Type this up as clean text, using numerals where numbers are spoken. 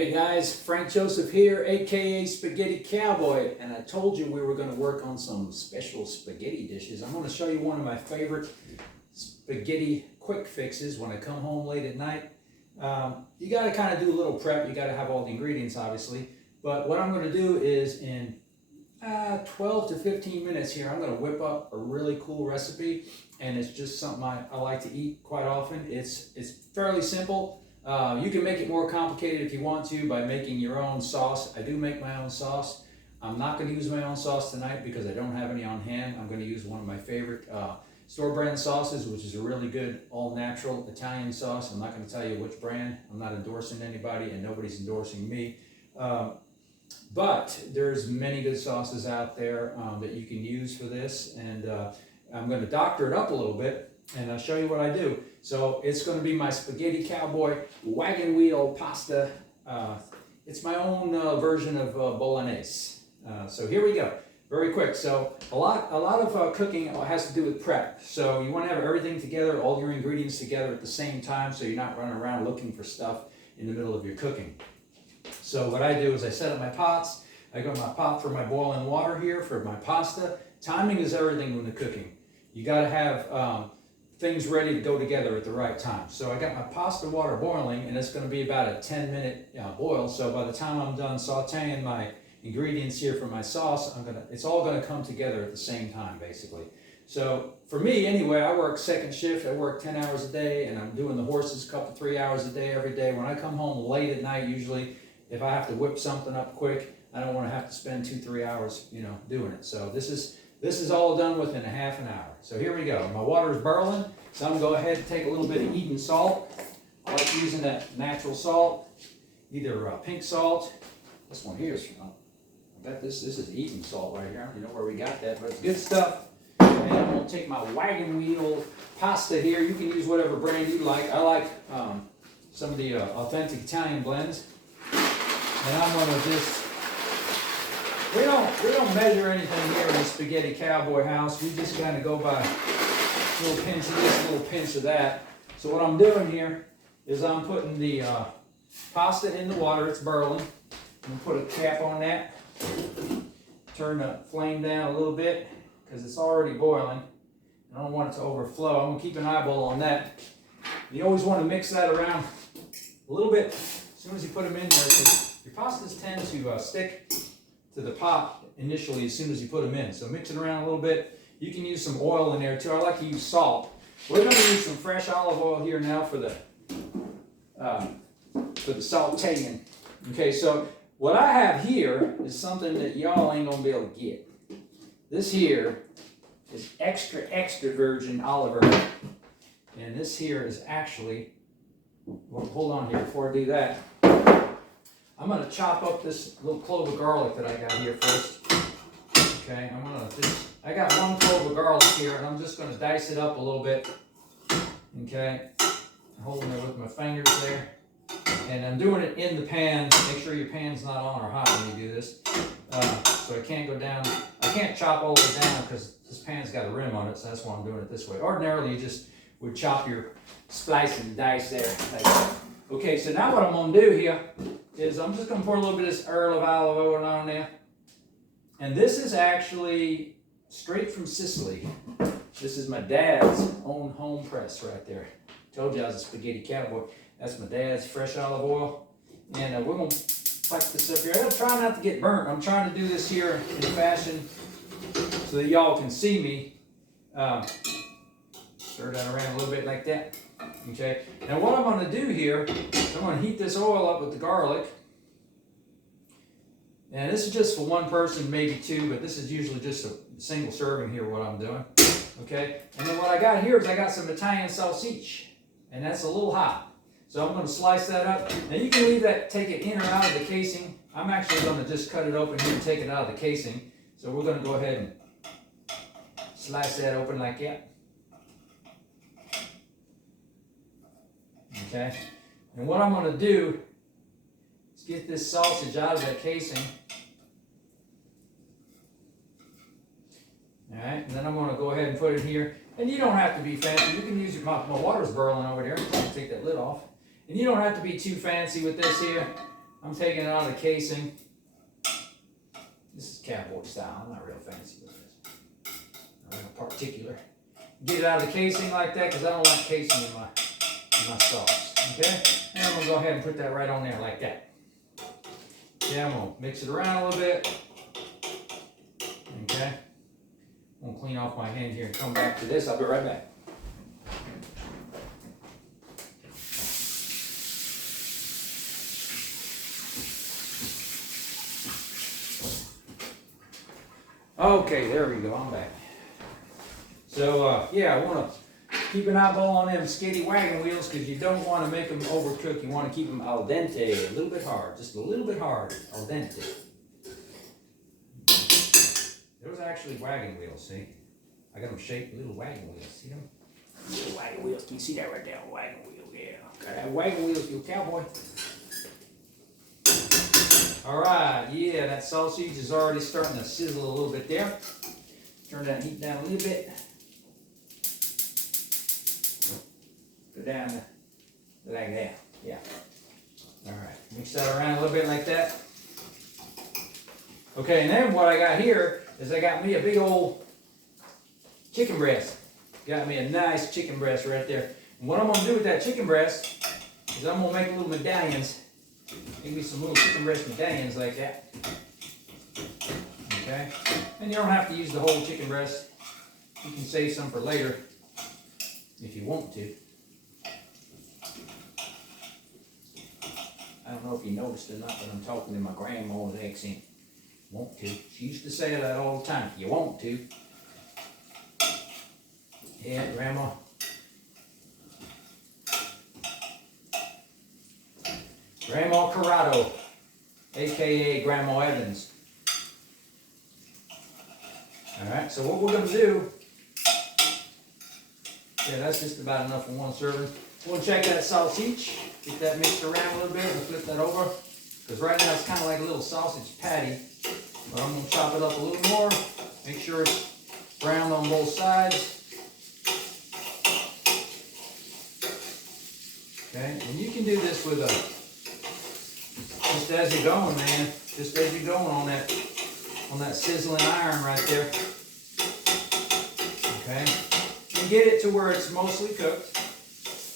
Hey guys, Frank Joseph here, aka Spaghetti Cowboy, and I told you we were going to work on some special spaghetti dishes. I'm going to show you one of my favorite spaghetti quick fixes when I come home late at night. You got to kind of do a little prep. You got to have all the ingredients, obviously. But what I'm going to do is in 12 to 15 minutes here, I'm going to whip up a really cool recipe, and it's just something I like to eat quite often. It's fairly simple. You can make it more complicated if you want to by making your own sauce. I do make my own sauce. I'm not going to use my own sauce tonight because I don't have any on hand. I'm going to use one of my favorite store brand sauces, which is a really good all natural Italian sauce. I'm not going to tell you which brand. I'm not endorsing anybody and nobody's endorsing me. But there's many good sauces out there that you can use for this, and I'm going to doctor it up a little bit and I'll show you what I do. So it's going to be my Spaghetti Cowboy wagon wheel pasta. It's my own version of bolognese. So here we go. Very quick. So a lot of cooking has to do with prep. So you want to have everything together, all your ingredients together at the same time, so you're not running around looking for stuff in the middle of your cooking. So what I do is I set up my pots. I got my pot for my boiling water here for my pasta. Timing is everything when the cooking. You got to have things ready to go together at the right time. So I got my pasta water boiling, and it's going to be about a 10-minute boil. So by the time I'm done sauteing my ingredients here for my sauce, it's all going to come together at the same time, basically. So for me, anyway, I work second shift. I work 10 hours a day, and I'm doing the horses a couple, 3 hours a day every day. When I come home late at night, usually, if I have to whip something up quick, I don't want to have to spend 2-3 hours, doing it. So this is all done within a half an hour. So here we go. My water is boiling, so I'm going to go ahead and take a little bit of Eden salt. I like using that natural salt, either pink salt. This one here is from, I got this is Eden salt right here. I don't even know where we got that, but it's good stuff. And I'm going to take my wagon wheel pasta here. You can use whatever brand you like. I like some of the authentic Italian blends. And I'm going to just, we don't measure anything here in the Spaghetti Cowboy house. We just kind of go by a little pinch of this, a little pinch of that. So what I'm doing here is I'm putting the pasta in the water. It's boiling. I'm going to put a cap on that. Turn the flame down a little bit because it's already boiling. I don't want it to overflow. I'm going to keep an eyeball on that. You always want to mix that around a little bit as soon as you put them in there, because your pastas tend to stick to the pot initially as soon as you put them in. So mix it around a little bit. You can use some oil in there too. I like to use salt. We're going to use some fresh olive oil here now for the sauteing. Okay, so what I have here is something that y'all ain't gonna be able to get. This here is extra virgin olive oil, and this here is actually. Well, hold on here before I do that. I'm going to chop up this little clove of garlic that I got here first. Okay, I got one clove of garlic here, and I'm just going to dice it up a little bit. Okay, I'm holding it with my fingers there. And I'm doing it in the pan. Make sure your pan's not on or hot when you do this. So I can't go down. I can't chop all the way down because this pan's got a rim on it, so that's why I'm doing it this way. Ordinarily, you just would chop your slice and dice there like that. Okay, so now what I'm going to do here is I'm just going to pour a little bit of this Earl of olive oil on there. And this is actually straight from Sicily. This is my dad's own home press right there. Told you I was a Spaghetti Cowboy. That's my dad's fresh olive oil. And we're going to pipe this up here. I'll try not to get burnt. I'm trying to do this here in a fashion so that y'all can see me. Stir that around a little bit like that. Okay. Now what I'm going to do here is I'm going to heat this oil up with the garlic. And this is just for one person, maybe two, but this is usually just a single serving here, what I'm doing. Okay. And then what I got here is I got some Italian sausage. And that's a little hot. So I'm going to slice that up. Now you can leave that, take it in or out of the casing. I'm actually going to just cut it open here and take it out of the casing. So we're going to go ahead and slice that open like that. Okay, and what I'm going to do is get this sausage out of that casing. All right, and then I'm going to go ahead and put it here. And you don't have to be fancy. You can use your, my water's boiling over there. Take that lid off. And you don't have to be too fancy with this here. I'm taking it out of the casing. This is Cowboy style. I'm not real fancy with this. I'm real particular. Get it out of the casing like that because I don't like casing in my sauce. Okay? And I'm going to go ahead and put that right on there like that. Okay, I'm going to mix it around a little bit. Okay? I'm going to clean off my hand here and come back to this. I'll be right back. Okay, there we go. I'm back. So, yeah, I want to keep an eyeball on them skitty wagon wheels because you don't want to make them overcooked. You want to keep them al dente, a little bit hard, just a little bit hard, al dente. Those are actually wagon wheels, see? I got them shaped little wagon wheels. See them? Little wagon wheels. Can you see that right there? Wagon wheel, yeah. Gotta have wagon wheels, you cowboy. Alright, yeah, that sausage is already starting to sizzle a little bit there. Turn that heat down a little bit. Go down like that, yeah. Alright, mix that around a little bit like that. Okay, and then what I got here is I got me a big old chicken breast. Got me a nice chicken breast right there. And what I'm going to do with that chicken breast is I'm going to make little medallions. Make me some little chicken breast medallions like that. Okay? And you don't have to use the whole chicken breast. You can save some for later if you want to. I don't know if you noticed or not, but I'm talking in my grandma's accent. Want to. She used to say that all the time. You want to. Yeah, Grandma. Grandma Corrado, a.k.a. Grandma Evans. Alright, so what we're going to do, yeah, that's just about enough for one serving. We'll check that sausage, get that mixed around a little bit, and flip that over. Because right now it's kind of like a little sausage patty. But I'm going to chop it up a little more, make sure it's browned on both sides. Okay, and you can do this with just as you're going, man. Just as you're going on that sizzling iron right there. Okay, and get it to where it's mostly cooked.